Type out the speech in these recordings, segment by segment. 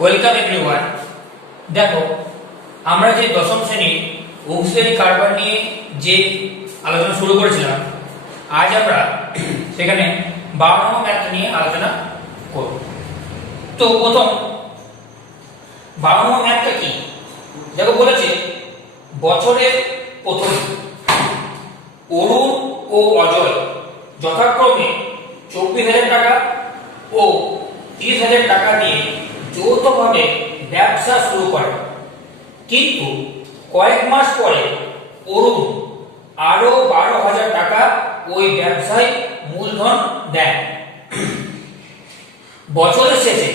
Welcome everyone. দেখো, আমরা যে দশম শ্রেণীর অক্সিলারি কারবার নিয়ে যে আলোচনা শুরু করেছিলাম, আজ আমরা সেখানে 12 নম্বর ম্যাথ নিয়ে আলোচনা করব। তো প্রথম 12 নম্বর ম্যাথটা কি? দেখো, বলেছে বছরের প্রথম অরুণ ও অজয় যথাক্রমে 24,000 টাকা ও 30,000 টাকা দিয়ে যৌথভাবে ব্যবসা শুরু করে, কিন্তু কয়েক মাস পরে অরুণ আরো 12,000 টাকা ওই ব্যবসায় মূলধন দেন। বছরের শেষে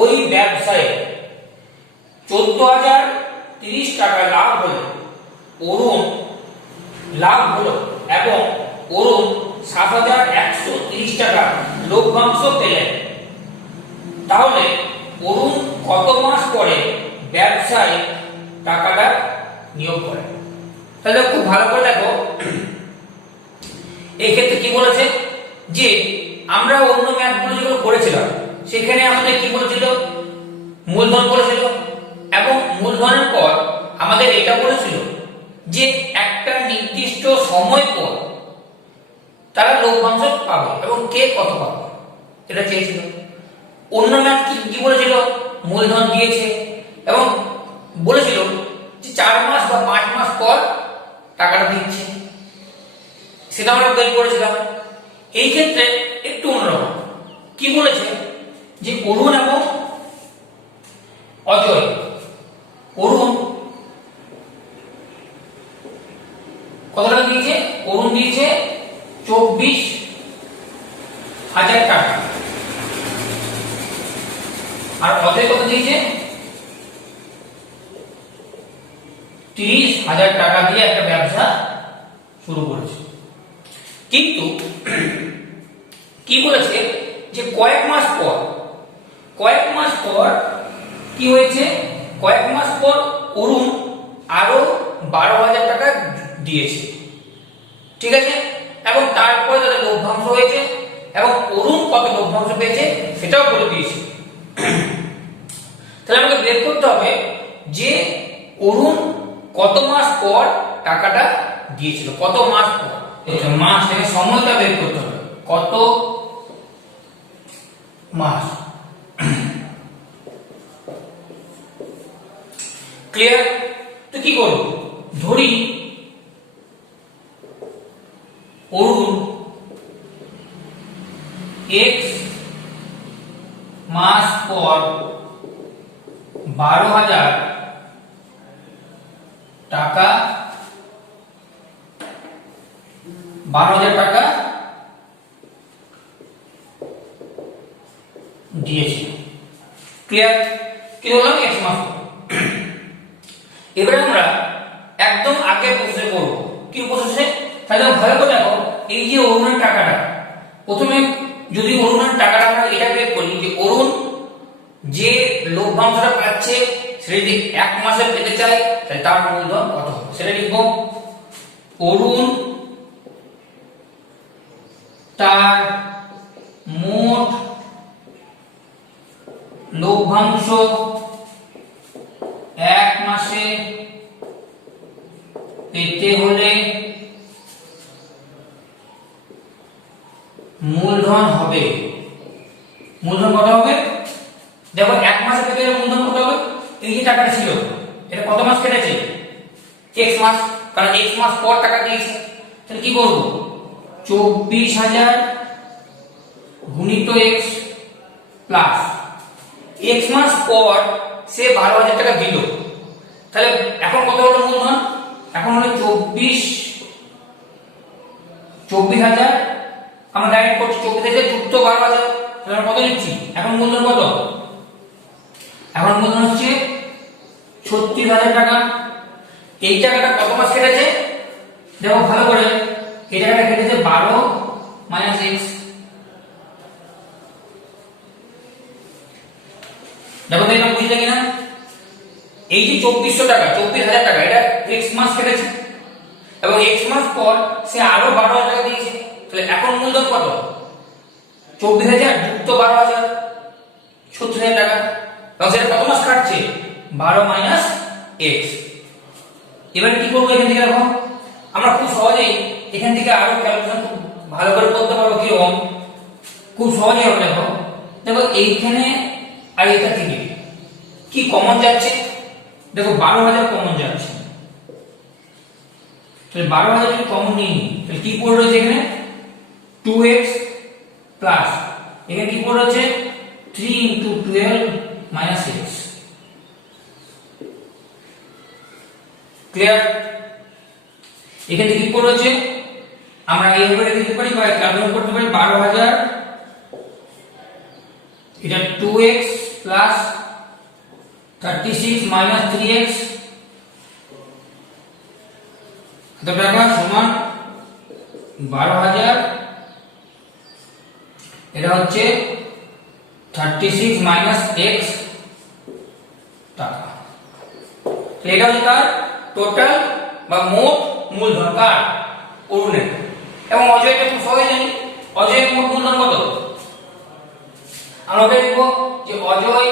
ওই ব্যবসায় 14,030 টাকা লাভ হলো এবং অরুণ 7,130 টাকা লভ্যাংশ পেলেন। তাহলে অরুণ কত মাস পরে ব্যবসায় টাকাটা নিয়োগ করে? তাহলে খুব ভালো করে দেখো, এই ক্ষেত্রে কি বলেছে যে আমরা অন্য ম্যাথগুলো যেগুলো করেছিলাম সেখানে আমাদের কি বলেছিল, মূলধন বলেছিল, এবং মূলধনের পর আমাদের এটা বলেছিল যে একটা নির্দিষ্ট সময় পর তারা লভ্যাংশ পাবে এবং কে কত পাবে এটা চেয়েছিল। অন্য ম্যাথ কি বলেছিল, মূলধন দিয়েছে এবং বলেছিল যে 4 মাস বা 5 মাস পর টাকাটা দিচ্ছে, সেটা আমরা বের করেছিলাম। এই ক্ষেত্রে একটু অন্যরকম। কি বলেছে যে অরুণ এবং অজয়, অরুণ কত টাকা দিয়েছে? অরুণ দিয়েছে 24,000 টাকা, আর অজয় কত দিয়েছে? 30,000 টাকা দিয়ে একটা ব্যবসা শুরু করেছে। কিন্তু কি বলেছে যে কয়েক মাস পর কি হয়েছে? কয়েক মাস পর অরুণ আরো 12,000 টাকা দিয়েছে, ঠিক আছে, এবং তারপরে তাদের লভ্যাংশ হয়েছে এবং অরুণ কত লভ্যাংশ পেয়েছে সেটাও বলে দিয়েছে। তাহলে আমাকে বের করতে হবে যে অরুণ কত মাস পর টাকাটা দিয়েছিল, কত মাস পর, মাস থেকে সময়টা বের করতে হবে, কত মাস। ক্লিয়ার? তো কি করব, ধরি অরুণ x মাস পর 12,000 টাকা দিয়েছে। ক্লিয়ার? কি হলো? x মাস পর। এবারে আমরা একদম আগের প্রসেসে করব। কি প্রসেসে? তাহলে ভালো করে দেখো, এই যে অরুণের টাকাটা, প্রথমে যদি অরুণের টাকাটা আমরা এটা বের করি যে অরুণ যে লভ্যাংশটা পাচ্ছে সেটা যদি 1 মাসে পেতে চায় তাহলে তার মূলধন কত হবে সেটা লিখব। অরুণ তার মোট লভ্যাংশ 1 মাসে পেতে হলে মূলধন হবে, মূলধন কত হবে? দেখো, 1 মাসে পেতে হলে মূলধন কত হবে? এই যে টাকাটা ছিল এটা কত মাস কেটেছে? x মাস, কারণ x মাস পর টাকা দিয়েছে। তাহলে কি করব, 24,000 গুণিত x প্লাস x মাস পর সে 12,000 টাকা দিল। তাহলে এখন কত হলো মূলধন? এখন হলো 24,000, আমরা ডাইরেক্ট করছি 24,000 যুক্ত 12,000, তাহলে কত নিচ্ছি? এখন মূলধন কত? এখন মূলধন হচ্ছে 36,000 টাকা। এই টাকাটা কত মাস কেটেছে? দেখো ভালো করে, এই টাকাটা কেটেছে 12 মাইনাস x। দেখো তো এটা বুঝলে কিনা? এই যে 2400 টাকা, 24,000 টাকা, এটা x মাস কেটেছে এবং x মাস পর সে আরো 12,000 টাকা দিয়েছে। তাহলে এখন মূলধন কত? 24,000 যুক্ত 12,000, 36,000 টাকা। এবং সেটা কত মাস কাটছে 12 মাইনাস x। এবারে কি করবো এখান থেকে দেখো আমরা খুব সহজেই এখান থেকে আরো ক্যালকুলেশন খুব ভালো করে করতে পারবো। কিরকম খুব সহজেই হবে দেখো দেখো এইখানে আর এটা থেকে কি কমন যাচ্ছে দেখো 12,000 কমন যাচ্ছে তাহলে 12,000 যদি কমন নিই তাহলে কি পড়ে রয়েছে এখানে 2x প্লাস এখানে কি পড়ে রয়েছে 3 × 12 মাইনাস x। ক্লিয়ার? এখান থেকে কি পড়ে রয়েছে আমরা এইভাবে রেখে দিতে পারি বা ক্যালকুলেট করতে পারি 12,000 এটা 2x প্লাস 36 মাইনাস 3x কত টাকা সমান 12,000 এটা হচ্ছে 36 মাইনাস x টাকা। এটা হচ্ছে তার টোটাল বা মোট মূলধন কার অরুণের। এবং অজয়টা খুব সহজে জানি অজয়ের মোট মূলধন কত আমরা দেখব যে অজয়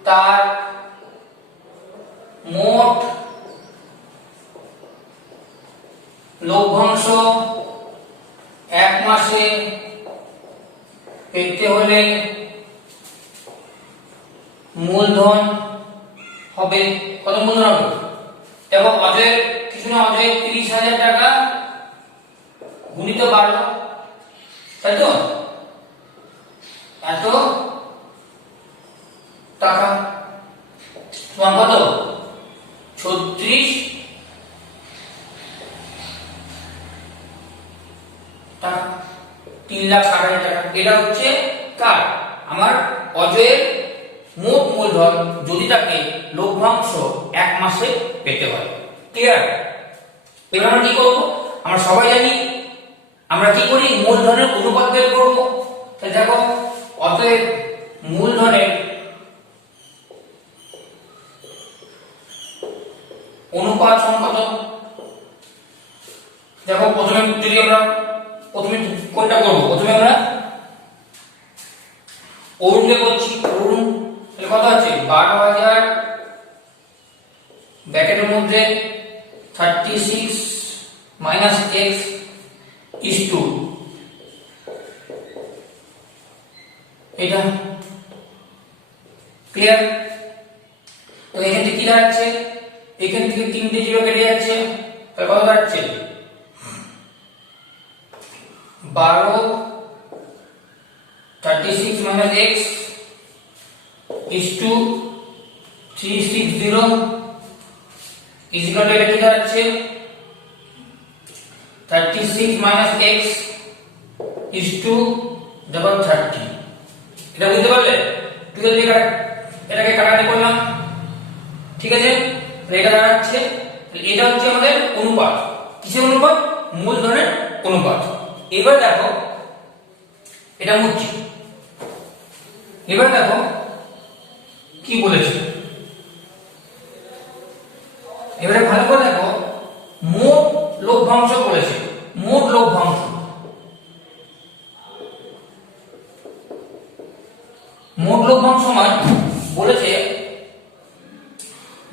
তার মোট লভ্যাংশ এক মাসে পেতে হলে মূলধন হবে কত মূলধন হবে এবং অজয়ের কিছু না অজয় 30,000 টাকা গুণিত 12 তাই তো এত টাকা সমান কত 36 টাকা 3,60,000 টাকা। এটা হচ্ছে কার আমার অজয়ের মোট মূলধন যদি তাকে লভ্যাংশ এক মাসে পেতে হয়। ক্লিয়ার? এবার আমরা কি করব আমরা সবাই জানি আমরা কি করি মূলধনের অনুপাত বের করব। তাহলে দেখো অতএব মূলধনের অনুপাত সমান কত দেখো প্রথমে যদি আমরা প্রথমে কোনটা করব প্রথমে আমরা অরুণকে করছি অরুণ তাহলে কত আছে 12,000 ব্র্যাকেটের মধ্যে 36 মাইনাস x is to এটা ক্লিয়ার? তো এখান থেকে কি দাঁড়াচ্ছে এখান থেকে 3টে জিরো কেটে যাচ্ছে তাহলে কত দাঁড়াচ্ছে 12 36 minus x is to 360 is equal to এটা কি দাঁড়াচ্ছে 36 minus x is to double 30। এটা বুঝতে পারলে 12 দিয়ে এটাকে কাটাকাটি করলাম ঠিক আছে। এটা দাঁড়াচ্ছে এটা হচ্ছে আমাদের অনুপাত কিসের অনুপাত মূলধনের অনুপাত। এবার দেখো এটা মুচ্ছি এবার দেখো কি বলেছে এবারে ভালো করে দেখো মোট লভ্যাংশ বলেছে মোট লভ্যাংশ সমান বলেছে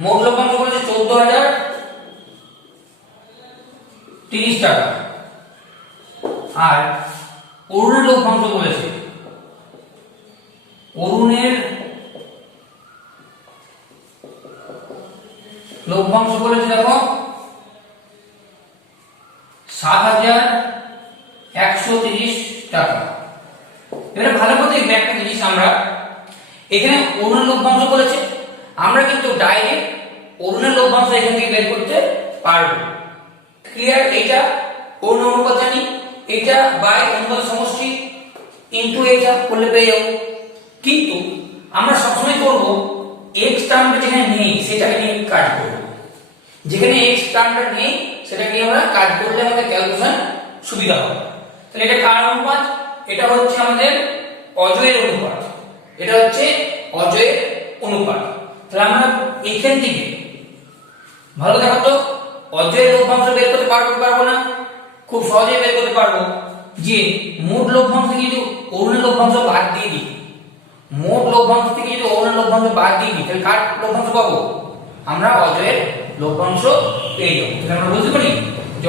মোট লভ্যাংশ বলেছে 14,030 টাকা আর অরুণের লভ্যাংশ বলেছে অরুণের লভ্যাংশ বলেছে দেখো 7,130 টাকা। এবারে ভালো করে দেখবে একটা জিনিস আমরা এখানে অরুণের লভ্যাংশ বলেছে আমরা কিন্তু ডাইরেক্ট অরুণের লভ্যাংশ এখান থেকে বের করতে পারবো। ক্লিয়ার? এটা অরুণ অনুপাত জানি এটা বাই অনুপাত সমষ্টি ইনটু এটা করলে পেয়ে যাবো। কিন্তু আমরা সবসময় করব x টার্মটা যেখানে নেই সেটাকে নিয়ে কাজ করব যেখানে x টার্মটা নেই সেটাকে নিয়ে আমরা কাজ করলে আমাদের ক্যালকুলেশন সুবিধা হবে। তাহলে এটা কার অনুপাত এটা হচ্ছে আমাদের অজয়ের অনুপাত এটা হচ্ছে অজয়ের অনুপাত। তাহলে আমরা এখান থেকে ভালো দেখো তো অজয়ের লভ্যাংশ বের করতে পারবো না খুব সহজেই বের করতে পারবো যে মোট লভ্যাংশ যদি অরুণের লভ্যাংশ বাদ দিয়ে দিই মোট লভ্যাংশ থেকে যদি অরুণের লভ্যাংশ বাদ দিই তাহলে কার লভ্যাংশ পাবো? আমরা অজয়ের লভ্যাংশ পেয়ে যাবো। তাহলে আমরা বলতে পারি যে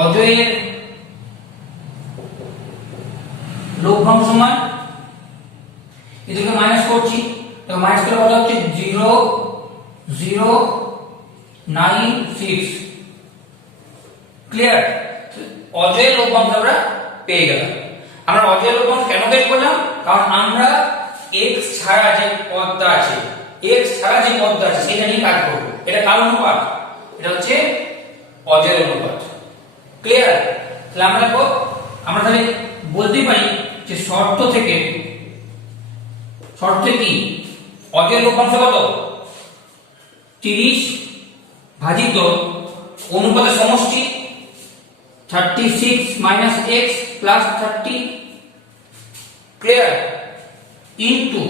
অজয়ের লভ্যাংশ মান, এদিকে মাইনাস করছি, তো মাইনাস করলে কত হচ্ছে 0.096। ক্লিয়ার? অজয়ের লভ্যাংশ আমরা পেয়ে গেলাম। আমরা অজয়ের লভ্যাংশ কেন বের করলাম? কারণ আমরা x ছাড়া যে পদটা আছে, সেটা নিয়ে কাজ করব। এটা কার অনুপাত? এটা হচ্ছে অজয়ের অনুপাত। ক্লিয়ার? তাহলে আমরা তাহলে বলতে পারি যে শর্ত থেকে কি অজয়ের লভ্যাংশ কত? 30 ভাজিত অনুপাতের সমষ্টি 36 minus x plus 30। Clear? Into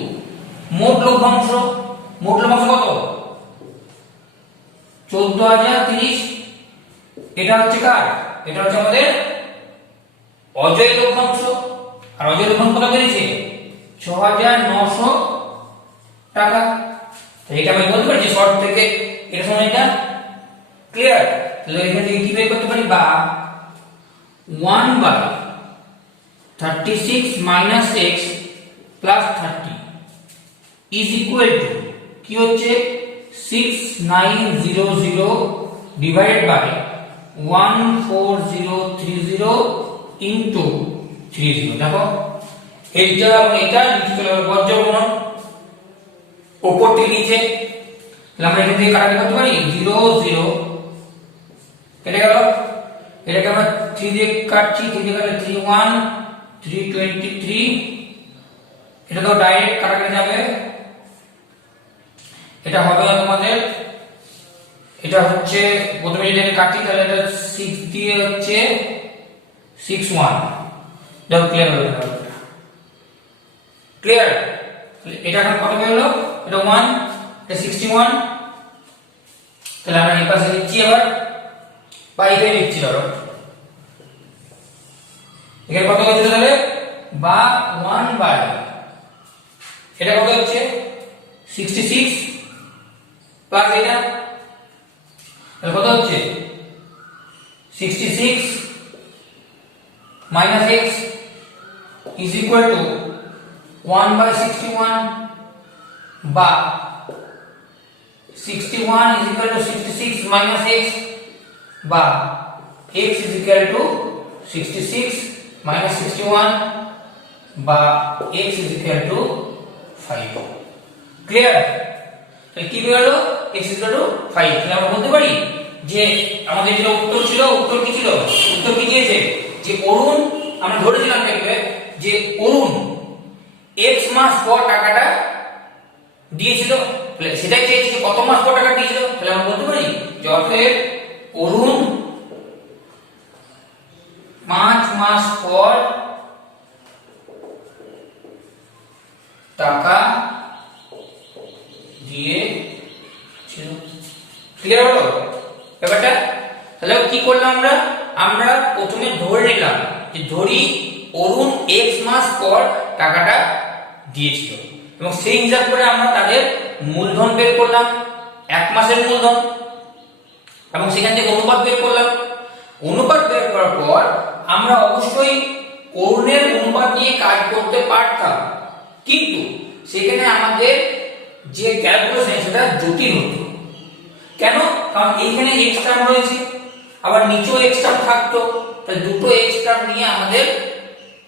মোট লভ্যাংশ কত? 14030। এটা হচ্ছে কার? এটা হচ্ছে আমাদের অজয়ের লভ্যাংশ। আর অজয়ের লভ্যাংশ কত বেরিয়েছে? 6900 টাকা। তো এটা আমি বলতে পারি যে শর্ট থেকে এটা সমান এটা। ক্লিয়ার? তাহলে এখান থেকে কি বের করতে পারি? বা 1/36 minus x plus 30 is equal to কি হচ্ছে 6900 ডিভাইডেড বাই 14030 ইনটু 30। দেখো এটা নিচে চলে গেল বজ্রগুণন, উপর থেকে নিচে। তাহলে আমরা এখান থেকে কাটাকাটি করতে পারি 0 0 কেটে গেল। এটাকে আমরা 3 দিয়ে কাটছি, 3 দিয়ে কাটলে 3 1 323। এটা তো ডাইরেক্ট কাটাকাটি যাবে। এটা হবে তোমাদের, এটা হচ্ছে প্রথমে যদি আমি কাটি তাহলে এটা 6 দিয়ে হচ্ছে 6 1। দেখো ক্লিয়ার হলো? ক্লিয়ার? এটা এখন কত হলো? এটা 1, এটা 61। তাহলে আমরা এই পাশে লিখছি, আবার বাইরে লিখছি। ধরো এখানে কত হচ্ছে তাহলে? বা 1 বাই এটা কত হচ্ছে 66 প্লাস এটা তাহলে কত হচ্ছে 66 minus x is equal to 1/61 বা 61 is equal to 66 minus x বা x is equal to 66 minus 61 বা x is equal to 5। Clear? তাহলে কি হলো? x is equal to 5। তাহলে আমরা বলতে পারি যে আমাদের যেটা উত্তর ছিল, উত্তর কি ছিল? উত্তর কি দিয়েছে? যে অরুণ, আমরা ধরেছিলাম যে অরুণ x মাস পর টাকাটা দিয়েছিল, সেটাই চেয়েছিল কত মাস পর টাকা দিয়েছিল। তাহলে আমরা বলতে পারি যে অতএব অরুণ 5 মাস পর টাকা দিয়েছিল। ক্লিয়ার হলো ব্যাপারটা? তাহলে কি করলাম আমরা প্রথমে ধরে নিলাম যে ধরি অরুণ x মাস পর টাকাটা দিয়েছিল, এবং সেই হিসাব করে আমরা তাদের মূলধন বের করলাম, 1 মাসের মূলধন, এবং সেখান থেকে অনুপাত বের করলাম। অনুপাত বের করার পর আমরা অবশ্যই অরুণের অনুপাত নিয়ে কাজ করতে পারতাম, কিন্তু সেখানে আমাদের যে ক্যালকুলেশন সেটা জটিল হতো। কেন? কারণ এইখানে x টার্ম রয়েছে, আবার নিচেও x টার্ম থাকতো, তাই দুটো x টার্ম নিয়ে আমাদের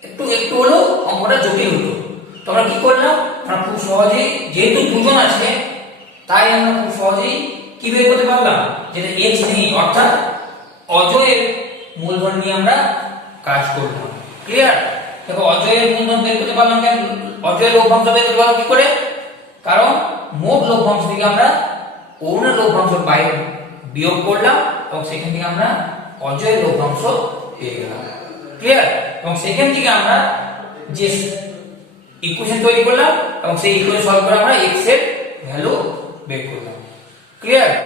একটু হলেও অঙ্কটা জটিল হতো। তো আমরা কি করলাম? আমরা খুব সহজেই, যেহেতু দুজন আছে তাই আমরা খুব সহজেই কি বের করতে পারলাম, যেটা x নেই, অর্থাৎ অজয়ের মূলধন নিয়ে আমরা কাজ করলাম। ক্লিয়ার? দেখো অজয়ের মূলধন বের করতে পারলাম কেন? অজয়ের লভ্যাংশ বের করতে পারলাম কি করে? কারণ মোট লভ্যাংশ থেকে আমরা অরুণের লভ্যাংশ বাইরে বিয়োগ করলাম, এবং সেখান থেকে আমরা অজয়ের লভ্যাংশ পেয়ে গেলাম। ক্লিয়ার? এবং সেখান থেকে আমরা যে ইকুয়েশন তৈরি করলাম, এবং সেই ইকুয়েশন সলভ করে আমরা x এর ভ্যালু বের করলাম। ক্লিয়ার?